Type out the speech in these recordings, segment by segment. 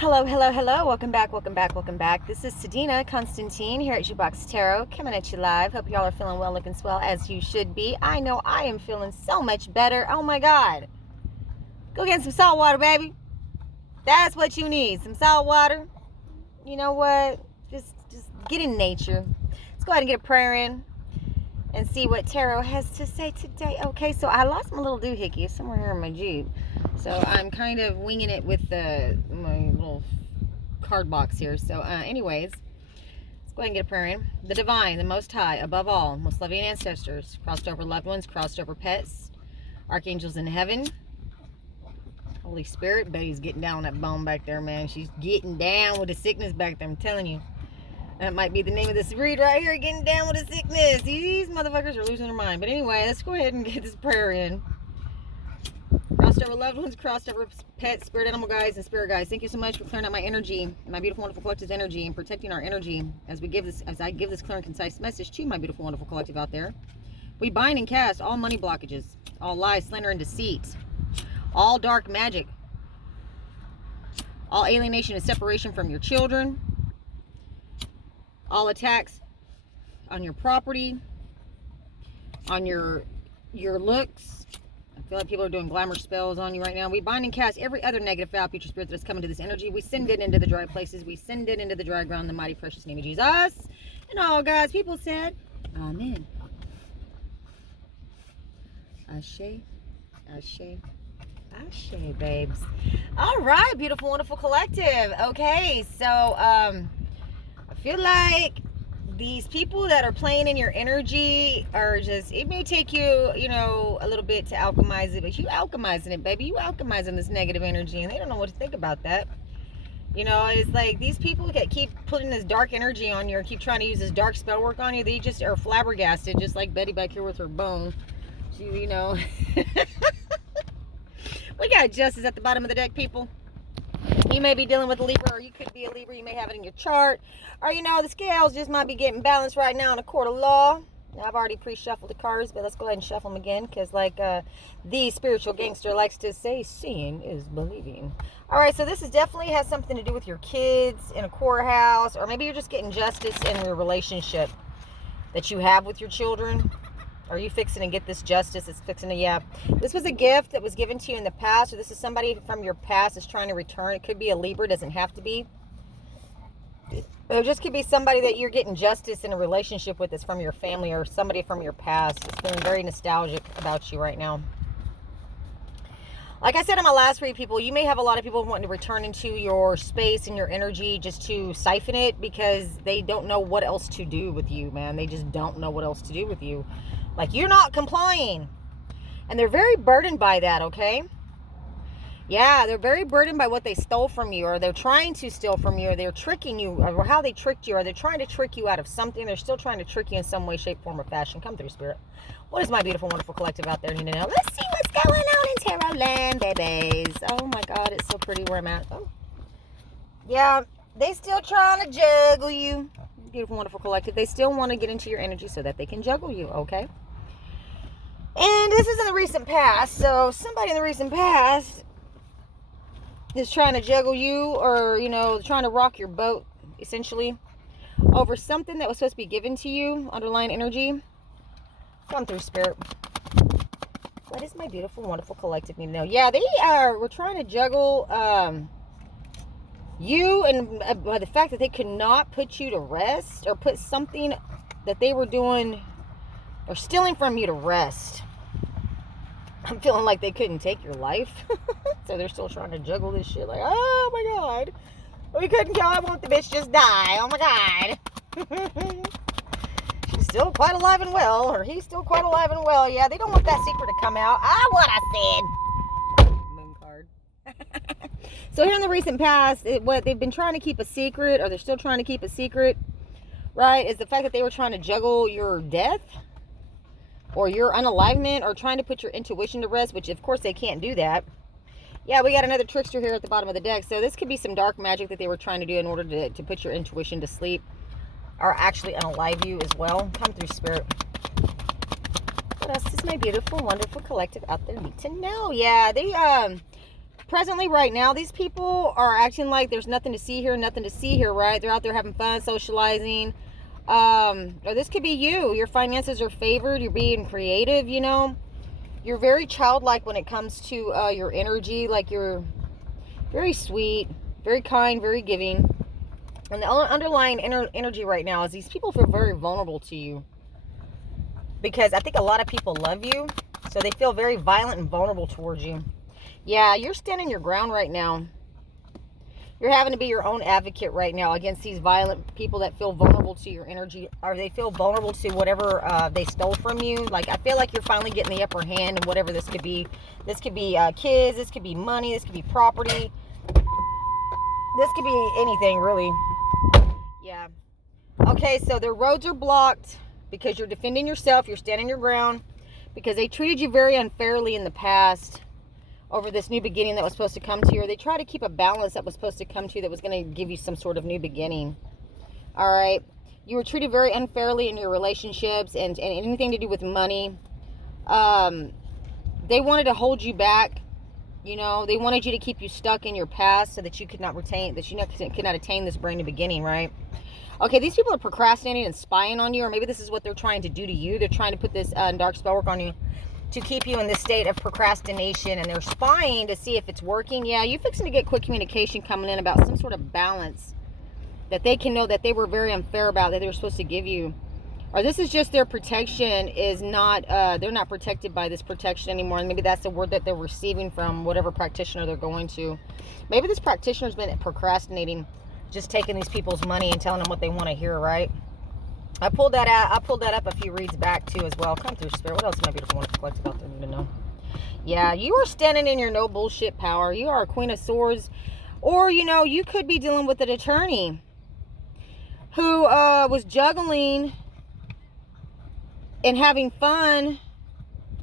Hello, hello, hello. Welcome back, welcome back, welcome back. This is Sadina Constantine here at Jukebox Tarot, coming at you live. Hope y'all are feeling well, looking swell, as you should be. I know I am feeling so much better. Oh my God. Go get some salt water, baby. That's what you need. Some salt water. You know what? Just get in nature. Let's go ahead and get a prayer in and see what Tarot has to say today. Okay, so I lost my little doohickey. It's somewhere here in my Jeep. So I'm kind of winging it with my little card box here. So anyways, let's go ahead and get a prayer in. The divine, the most high, above all, most loving ancestors, crossed over loved ones, crossed over pets, archangels in heaven, Holy Spirit. Betty's getting down on that bone back there, man. She's getting down with the sickness back there, I'm telling you. That might be the name of this read right here, getting down with the sickness. These motherfuckers are losing their mind. But anyway, let's go ahead and get this prayer in. Crossed over loved ones, crossed over pets, spirit animal guides, and spirit guides. Thank you so much for clearing out my energy, my beautiful, wonderful collective energy, and protecting our energy as I give this clear and concise message to my beautiful, wonderful collective out there. We bind and cast all money blockages, all lies, slander, and deceit, all dark magic, all alienation and separation from your children, all attacks on your property, on your looks. I feel like people are doing glamour spells on you right now. We bind and cast every other negative, foul, future spirit that is coming to this energy. We send it into the dry places. We send it into the dry ground in the mighty, precious name of Jesus. And all God's people said, Amen. Ashe, Ashe, Ashe, babes. All right, beautiful, wonderful collective. Okay, so I feel like these people that are playing in your energy are just, it may take you, a little bit to alchemize it, but you alchemizing it, baby. You alchemizing this negative energy, and they don't know what to think about that. It's like these people that keep putting this dark energy on you or keep trying to use this dark spell work on you, they just are flabbergasted, just like Betty back here with her bone. We got justice at the bottom of the deck, people. You may be dealing with a Libra, or you could be a Libra. You may have it in your chart. Or, the scales just might be getting balanced right now in a court of law. Now, I've already pre-shuffled the cards, but let's go ahead and shuffle them again. Because like the spiritual gangster likes to say, seeing is believing. All right, so this definitely has something to do with your kids in a courthouse. Or maybe you're just getting justice in your relationship that you have with your children. Are you fixing to get this justice? It's fixing to, yeah. This was a gift that was given to you in the past, or this is somebody from your past that's trying to return. It could be a Libra, doesn't have to be. It just could be somebody that you're getting justice in a relationship with that's from your family or somebody from your past. It's feeling very nostalgic about you right now. Like I said in my last read, people, you may have a lot of people wanting to return into your space and your energy just to siphon it because they don't know what else to do with you, man. They just don't know what else to do with you. Like, you're not complying. And they're very burdened by that, okay? Yeah, they're very burdened by what they stole from you, or they're trying to steal from you, or they're tricking you, or how they tricked you, or they're trying to trick you out of something. They're still trying to trick you in some way, shape, form, or fashion. Come through, Spirit. What does my beautiful, wonderful collective out there need to know? Let's see what's going on in Tarot land, babies. Oh, my God, it's so pretty where I'm at. Oh. Yeah, they still trying to juggle you. Beautiful, wonderful collective. They still want to get into your energy so that they can juggle you, okay? And this is in the recent past, so somebody in the recent past is trying to juggle you or, trying to rock your boat, essentially, over something that was supposed to be given to you, underlying energy. Come through, Spirit. What is my beautiful, wonderful collective need to know? Yeah, we're trying to juggle you, and by the fact that they could not put you to rest or put something that they were doing or stealing from you to rest. I'm feeling like they couldn't take your life. So they're still trying to juggle this shit. Like, oh my God. We couldn't kill her. I want the bitch just die. Oh my God. She's still quite alive and well. Or he's still quite alive and well. Yeah, they don't want that secret to come out. What I said. Moon card. So here in the recent past, what they've been trying to keep a secret, or they're still trying to keep a secret, right, is the fact that they were trying to juggle your death or your unalivement, or trying to put your intuition to rest, which of course they can't do that. Yeah, we got another trickster here at the bottom of the deck. So this could be some dark magic that they were trying to do in order to put your intuition to sleep, or actually unalive you as well. Come through, Spirit. What else does my beautiful, wonderful collective out there need to know? Yeah, they presently right now, these people are acting like there's nothing to see here, nothing to see here, right? They're out there having fun, socializing. Or this could be you. Your finances are favored. You're being creative, you know. You're very childlike when it comes to your energy. Like, you're very sweet, very kind, very giving. And the underlying energy right now is these people feel very vulnerable to you. Because I think a lot of people love you. So they feel very violent and vulnerable towards you. Yeah, you're standing your ground right now. You're having to be your own advocate right now against these violent people that feel vulnerable to your energy, or they feel vulnerable to whatever they stole from you. Like, I feel like you're finally getting the upper hand in whatever this could be. This could be kids, this could be money, this could be property. This could be anything, really. Yeah. Okay, so their roads are blocked because you're defending yourself, you're standing your ground, because they treated you very unfairly in the past. Over this new beginning that was supposed to come to you, or they try to keep a balance that was supposed to come to you that was going to give you some sort of new beginning. All right, you were treated very unfairly in your relationships and anything to do with money. They wanted to hold you back. You know, they wanted you to keep you stuck in your past so that you could not attain this brand new beginning, right? Okay, these people are procrastinating and spying on you, or maybe this is what they're trying to do to you. They're trying to put this dark spell work on you to keep you in this state of procrastination, and they're spying to see if it's working. Yeah, you're fixing to get quick communication coming in about some sort of balance that they can know that they were very unfair about, that they were supposed to give you. Or this is just their protection is not, they're not protected by this protection anymore, and maybe that's the word that they're receiving from whatever practitioner they're going to. Maybe this practitioner's been procrastinating, just taking these people's money and telling them what they want to hear, right? I pulled that out. I pulled that up a few reads back too as well. Come through, Spirit. What else am I beautiful one collective out there need to know? Yeah, you are standing in your no bullshit power. You are a Queen of Swords, or you know, you could be dealing with an attorney who was juggling and having fun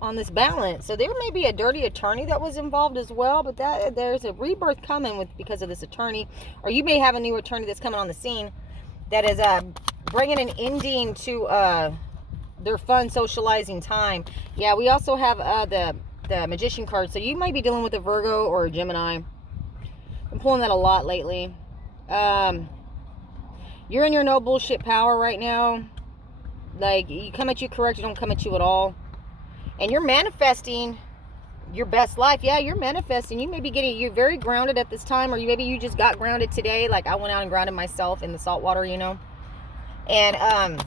on this balance. So there may be a dirty attorney that was involved as well, but that there's a rebirth coming because of this attorney, or you may have a new attorney that's coming on the scene that is bringing an ending to their fun socializing time. Yeah, we also have the Magician card, so you might be dealing with a Virgo or a Gemini. I'm pulling that a lot lately. You're in your no bullshit power right now. Like, you come at you correct, you don't come at you at all. And you're manifesting your best life. Yeah, you're manifesting. You may be you're very grounded at this time, or maybe you just got grounded today. Like, I went out and grounded myself in the salt water, you know, and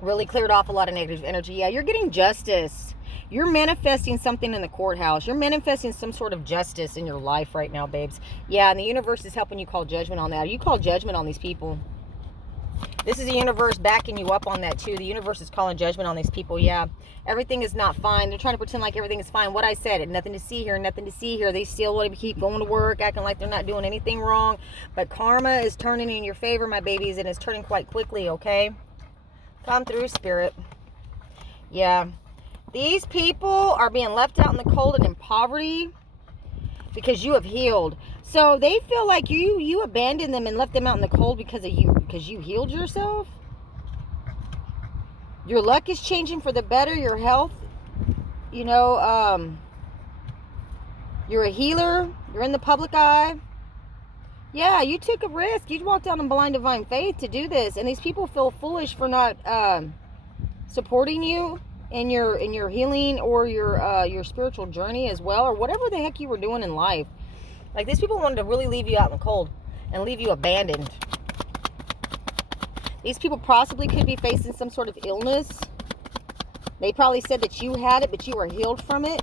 really cleared off a lot of negative energy. Yeah, you're getting justice. You're manifesting something in the courthouse. You're manifesting some sort of justice in your life right now, babes. Yeah, and the universe is helping you call judgment on that. You call judgment on these people. This is the universe backing you up on that too. The universe is calling judgment on these people. Yeah, everything is not fine. They're trying to pretend like everything is fine. What I said, nothing to see here, nothing to see here. They still want to keep going to work, acting like they're not doing anything wrong. But karma is turning in your favor, my babies, and it's turning quite quickly, okay? Come through, Spirit. Yeah. These people are being left out in the cold and in poverty because you have healed. So they feel like you abandoned them and left them out in the cold because you healed yourself. Your luck is changing for the better. Your health, you know, you're a healer. You're in the public eye. Yeah, you took a risk. You walked out in blind divine faith to do this, and these people feel foolish for not supporting you in your healing or your spiritual journey as well, or whatever the heck you were doing in life. Like, these people wanted to really leave you out in the cold and leave you abandoned. These people possibly could be facing some sort of illness. They probably said that you had it, but you were healed from it.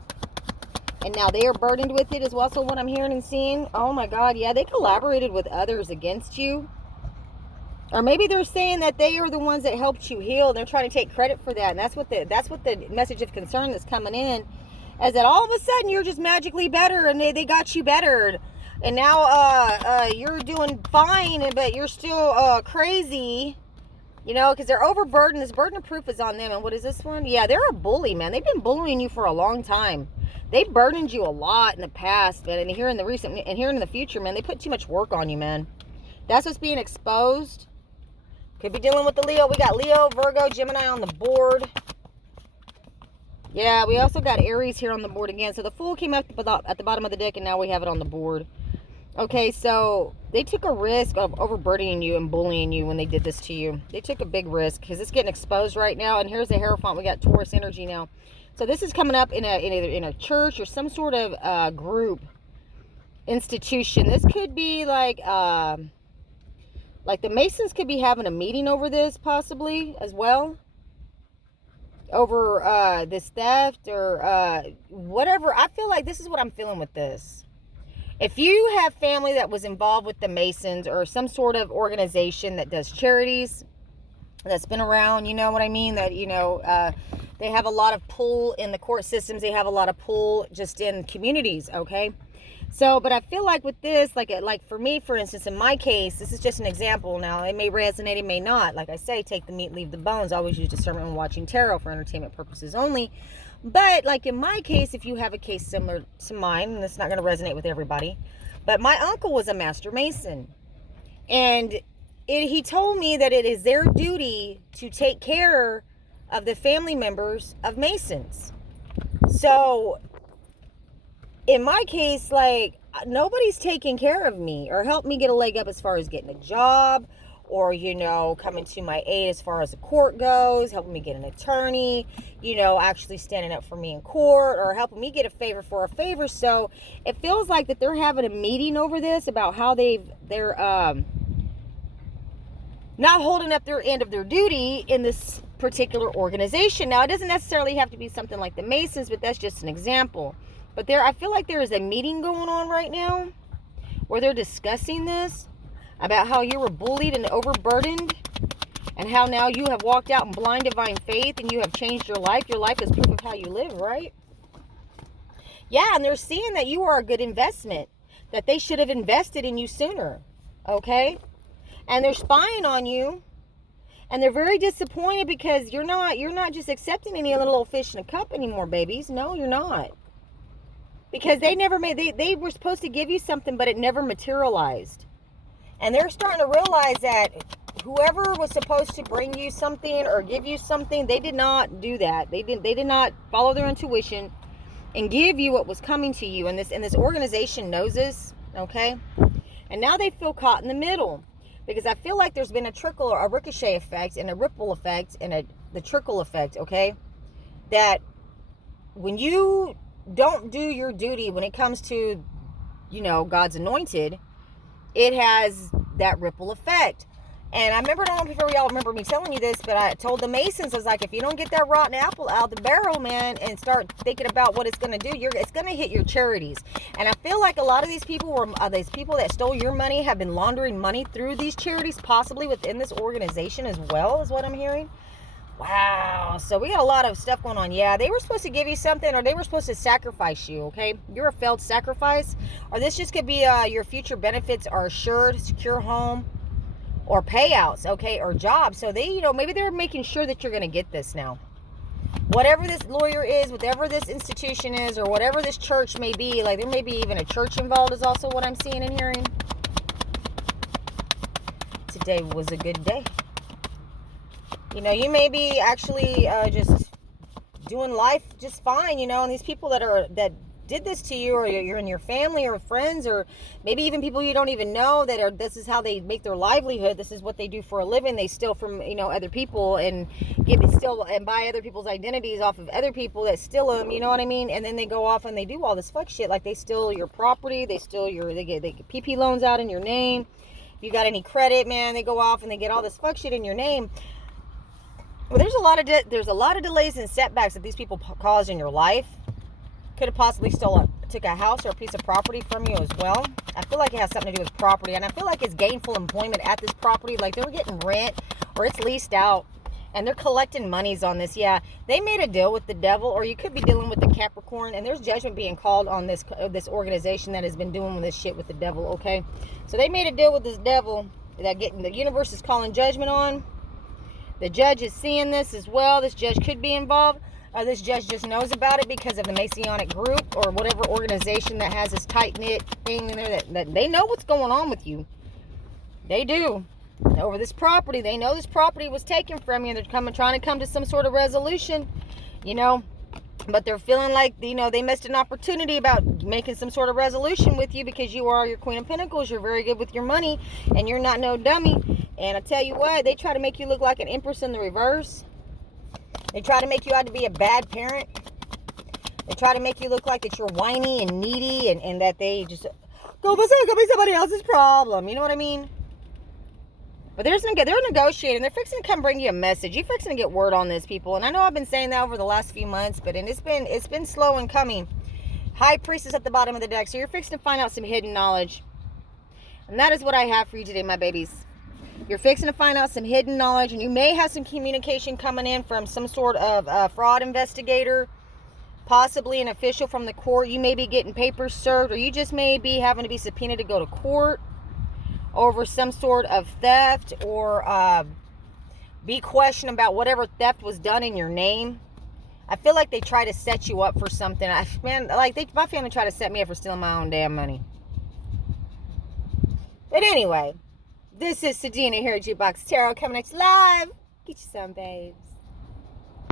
And now they are burdened with it as well. So what I'm hearing and seeing, oh my God, yeah, they collaborated with others against you. Or maybe they're saying that they are the ones that helped you heal. They're trying to take credit for that. And that's what the message of concern that's coming in. Is that all of a sudden you're just magically better and they got you bettered. And now you're doing fine, but you're still crazy. You know, because they're overburdened. This burden of proof is on them. And what is this one? Yeah, they're a bully, man. They've been bullying you for a long time. They burdened you a lot in the past, man. And here in the future, man, they put too much work on you, man. That's what's being exposed. Could be dealing with the Leo. We got Leo, Virgo, Gemini on the board. Yeah, we also got Aries here on the board again. So the Fool came up at the bottom of the deck, and now we have it on the board. Okay, so they took a risk of overburdening you and bullying you when they did this to you. They took a big risk because it's getting exposed right now. And here's the Hierophant. We got Taurus energy now. So this is coming up in either in a church or some sort of group, institution. This could be like the Masons could be having a meeting over this possibly as well. Over this theft or whatever. I feel like this is what I'm feeling with this. If you have family that was involved with the Masons or some sort of organization that does charities, that's been around, you know what I mean? That, they have a lot of pull in the court systems. They have a lot of pull just in communities, okay? So, but I feel like with this, like for me, for instance, in my case, this is just an example now. It may resonate, it may not. Like I say, take the meat, leave the bones. I always use discernment when watching tarot for entertainment purposes only. But like in my case, if you have a case similar to mine, and it's not going to resonate with everybody, but my uncle was a master Mason. And he told me that it is their duty to take care of the family members of Masons. So in my case, like, nobody's taking care of me or helped me get a leg up as far as getting a job or, coming to my aid as far as the court goes, helping me get an attorney, actually standing up for me in court or helping me get a favor for a favor. So it feels like that they're having a meeting over this about how they're not holding up their end of their duty in this particular organization. Now, it doesn't necessarily have to be something like the Masons, but that's just an example. But I feel like there is a meeting going on right now where they're discussing this about how you were bullied and overburdened and how now you have walked out in blind divine faith and you have changed your life. Your life is proof of how you live, right? Yeah, and they're seeing that you are a good investment, that they should have invested in you sooner, okay? And they're spying on you, and they're very disappointed because you're not just accepting any little old fish in a cup anymore, babies. No, you're not. Because they were supposed to give you something, but it never materialized. And they're starting to realize that whoever was supposed to bring you something or give you something, they did not do that. They did not follow their intuition and give you what was coming to you. And this organization knows this, okay? And now they feel caught in the middle. Because I feel like there's been a trickle or a ricochet effect and a ripple effect and the trickle effect, okay? That when you don't do your duty when it comes to, God's anointed, it has that ripple effect. And I don't know if y'all remember me telling you this, but I told the Masons, I was like, if you don't get that rotten apple out of the barrel, man, and start thinking about what it's going to do, it's going to hit your charities. And I feel like a lot of these people these people that stole your money have been laundering money through these charities, possibly within this organization as well, is what I'm hearing. Wow. So we got a lot of stuff going on. Yeah, they were supposed to give you something, or they were supposed to sacrifice you, okay? You're a failed sacrifice. Or this just could be your future benefits are assured, secure home, or payouts, okay, or jobs. So they, maybe they're making sure that you're going to get this now. Whatever this lawyer is, whatever this institution is, or whatever this church may be, like there may be even a church involved is also what I'm seeing and hearing. Today was a good day. You may be actually just doing life just fine, and these people that did this to you, or you're in your family or friends, or maybe even people you don't even know this is how they make their livelihood. This is what they do for a living. They steal from, other people and buy other people's identities off of other people that steal them, you know what I mean? And then they go off and they do all this fuck shit. Like they steal your property. They get PP loans out in your name. If you got any credit, man, they go off and they get all this fuck shit in your name. Well, there's a lot of delays and setbacks that these people cause in your life. Could have possibly took a house or a piece of property from you as well. I feel like it has something to do with property, and I feel like it's gainful employment at this property. Like they were getting rent or it's leased out, and they're collecting monies on this. Yeah, they made a deal with the devil, or you could be dealing with the Capricorn, and there's judgment being called on this organization that has been doing this shit with the devil. Okay, so they made a deal with this devil that the universe is calling judgment on. The judge is seeing this as well. This judge could be involved. This judge just knows about it because of the Masonic group or whatever organization that has this tight-knit thing in there that they know what's going on with you. They do. Over this property. They know this property was taken from you. They're trying to come to some sort of resolution. But they're feeling like, you know, they missed an opportunity about making some sort of resolution with you because you are your Queen of Pentacles. You're very good with your money and you're not no dummy. And I tell you what, they try to make you look like an Empress in the reverse. They try to make you out to be a bad parent. They try to make you look like that you're whiny and needy and that they just go, but it's gonna be somebody else's problem. You know what I mean? But they're negotiating. They're fixing to come bring you a message. You're fixing to get word on this, people. And I know I've been saying that over the last few months, but it's been slow in coming. High Priestess at the bottom of the deck. So you're fixing to find out some hidden knowledge. And that is what I have for you today, my babies. You're fixing to find out some hidden knowledge, and you may have some communication coming in from some sort of fraud investigator, possibly an official from the court. You may be getting papers served, or you just may be having to be subpoenaed to go to court over some sort of theft, or be questioned about whatever theft was done in your name. I feel like they try to set you up for something. My family tried to set me up for stealing my own damn money. But anyway, this is Sadina here at Jukebox Tarot, coming at you live. Get you some, babes.